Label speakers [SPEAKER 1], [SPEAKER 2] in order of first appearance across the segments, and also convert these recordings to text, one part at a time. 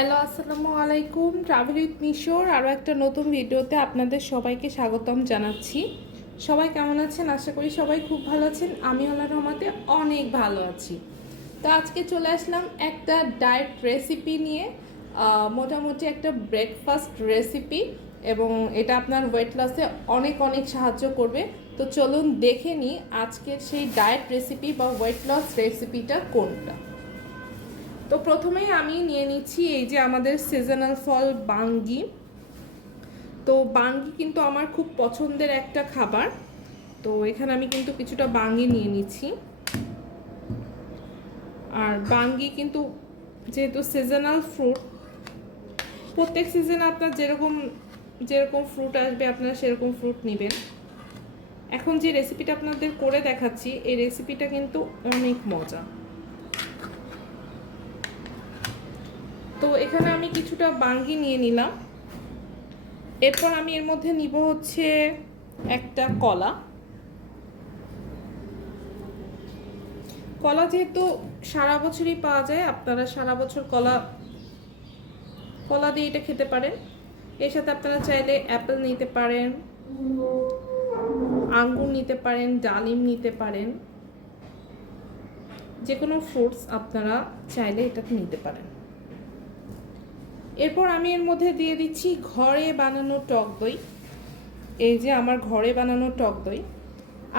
[SPEAKER 1] Hello, আসসালামু আলাইকুম। Travel with মিশোর আরও একটা নতুন ভিডিওতে আপনাদের সবাইকে স্বাগতম জানাচ্ছি। সবাই কেমন আছেন? আশা করি সবাই খুব ভালো আছেন। আমি আল্লাহ রহমাতে অনেক ভালো আছি। তো আজকে চলে আসলাম একটা ডায়েট রেসিপি নিয়ে মোটামুটি একটা ব্রেকফাস্ট রেসিপি এবং এটা আপনার ওয়েট লসে অনেক অনেক সাহায্য করবে। তো চলুন দেখে নিই আজকের সেই ডায়েট রেসিপি বা ওয়েট লস রেসিপিটা কোনটা। তো প্রথমেই আমি নিয়ে নিচ্ছি এই যে আমাদের সিজনাল ফল বাঙ্গি। তো বাঙ্গি কিন্তু আমার খুব পছন্দের একটা খাবার। তো এখানে আমি কিন্তু কিছুটা বাঙ্গি নিয়ে নিচ্ছি। আর বাঙ্গি কিন্তু যেহেতু সিজনাল ফ্রুট প্রত্যেক সিজনে আপনার যেরকম যেরকম ফ্রুট আসবে, আপনারা সেরকম ফ্রুট নেবেন। এখন যে রেসিপিটা আপনাদের করে দেখাচ্ছি, এই রেসিপিটা কিন্তু অনেক মজা। তো এখানে আমি কিছুটা বাঙ্গি নিয়ে নিলাম। এরপর আমি এর মধ্যে নিব হচ্ছে একটা কলা। কলা যেহেতু সারা বছরই পাওয়া যায়, আপনারা সারা বছর কলা কলা দিয়ে এটা খেতে পারেন। এর সাথে আপনারা চাইলে অ্যাপেল নিতে পারেন, আঙ্গুর নিতে পারেন, ডালিম নিতে পারেন। যে কোনো ফ্রুটস আপনারা চাইলে এটাতে নিতে পারেন। এরপর আমি এর মধ্যে দিয়ে দিচ্ছি ঘরে বানানো টক দই। এই যে আমার ঘরে বানানো টক দই।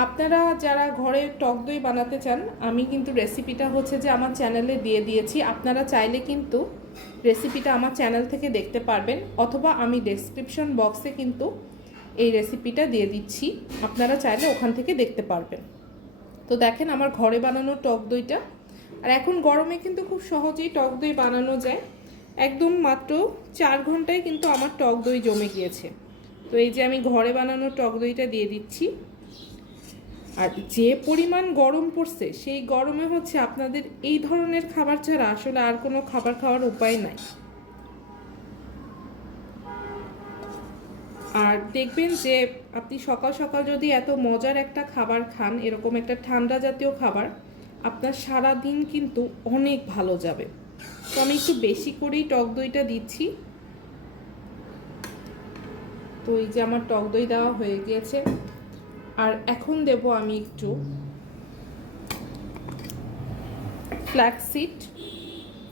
[SPEAKER 1] আপনারা যারা ঘরে টক দই বানাতে চান, আমি কিন্তু রেসিপিটা হচ্ছে যে আমার চ্যানেলে দিয়ে দিয়েছি। আপনারা চাইলে কিন্তু রেসিপিটা আমার চ্যানেল থেকে দেখতে পারবেন, অথবা আমি ডেসক্রিপশন বক্সে কিন্তু এই রেসিপিটা দিয়ে দিচ্ছি। আপনারা চাইলে ওখান থেকে দেখতে পারবেন। তো দেখেন আমার ঘরে বানানো টক দইটা। আর এখন গরমে কিন্তু খুব সহজেই টক দই বানানো যায়। একদম মাত্র চার ঘন্টায় কিন্তু আমার টক দই জমে গিয়েছে। তো এই যে আমি ঘরে বানানো টক দইটা দিয়ে দিচ্ছি। আর যে পরিমাণ গরম পড়ছে, সেই গরমে হচ্ছে আপনাদের এই ধরনের খাবার ছাড়া আসলে আর কোনো খাবার খাওয়ার উপায় নাই। আর দেখবেন যে আপনি সকাল সকাল যদি এত মজার একটা খাবার খান, এরকম একটা ঠান্ডা জাতীয় খাবার, আপনার সারা দিন কিন্তু অনেক ভালো যাবে। তো আমি একটু বেশি করেই টক দইটা দিচ্ছি। তো এই যে আমার টক দই দেওয়া হয়ে গিয়েছে। আর এখন দেব আমি একটু ফ্ল্যাক্সিড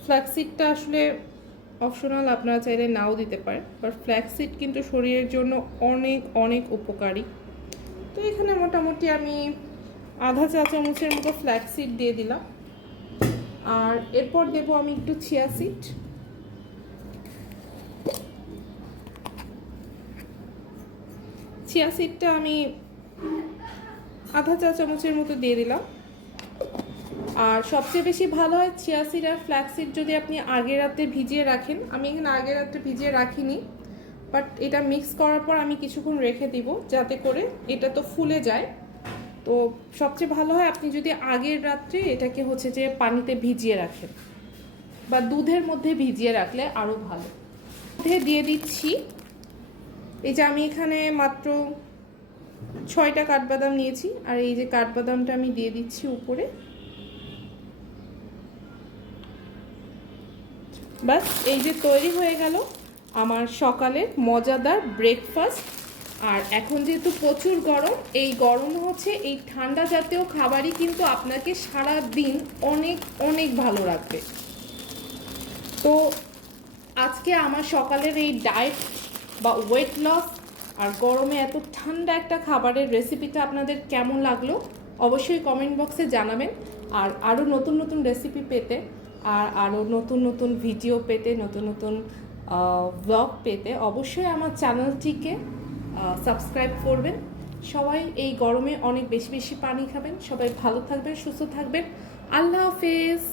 [SPEAKER 1] ফ্ল্যাক্সিডটা আসলে অপশনাল আপনারা চাইলে নাও দিতে পারেন। বাট ফ্ল্যাক্সিড কিন্তু শরীরের জন্য অনেক অনেক উপকারী। তো এখানে মোটামুটি আমি আধা চা চামচের মতো ফ্ল্যাক্সিড দিয়ে দিলাম। আর এরপর দেব আমি একটু চিয়া সিড চিয়া সিডটা আমি আধা চা চামচের মতো দিয়ে দিলাম। আর সবচেয়ে বেশি ভালো হয় চিয়া সিড আর ফ্ল্যাক্সিড যদি আপনি আগে রাতে ভিজিয়ে রাখেন। আমি এখানে আগে রাতে ভিজিয়ে রাখিনি বাট এটা মিক্স করার পর আমি কিছুক্ষণ রেখে দিব যাতে করে এটা তো ফুলে যায়। তো সবচেয়ে ভালো হয় আপনি যদি আগের রাত্রে এটাকে হচ্ছে যে পানিতে ভিজিয়ে রাখেন বা দুধের মধ্যে ভিজিয়ে রাখলে আরও ভালো। মধ্যে দিয়ে দিচ্ছি। এই যে আমি এখানে মাত্র ছয়টা কাঠবাদাম নিয়েছি আর এই যে কাঠবাদামটা আমি দিয়ে দিচ্ছি উপরে। বাস এই যে তৈরি হয়ে গেল আমার সকালের মজাদার ব্রেকফাস্ট আর এখন যেহেতু প্রচুর গরম, এই গরম হচ্ছে, এই ঠান্ডা জাতীয় খাবারই কিন্তু আপনাকে সারা দিন অনেক অনেক ভালো রাখবে। তো আজকে আমার সকালের এই ডায়েট বা ওয়েট লস আর গরমে এত ঠান্ডা একটা খাবারের রেসিপিটা আপনাদের কেমন লাগল, অবশ্যই কমেন্ট বক্সে জানাবেন। আর আরও নতুন নতুন রেসিপি পেতে আর আরও নতুন নতুন ভিডিও পেতে, নতুন নতুন ব্লগ পেতে অবশ্যই আমার চ্যানেলটিকে সাবস্ক্রাইব করবেন। সবাই এই গরমে অনেক বেশি বেশি পানি খাবেন। সবাই ভালো থাকবেন, সুস্থ থাকবেন। আল্লাহ হাফেজ।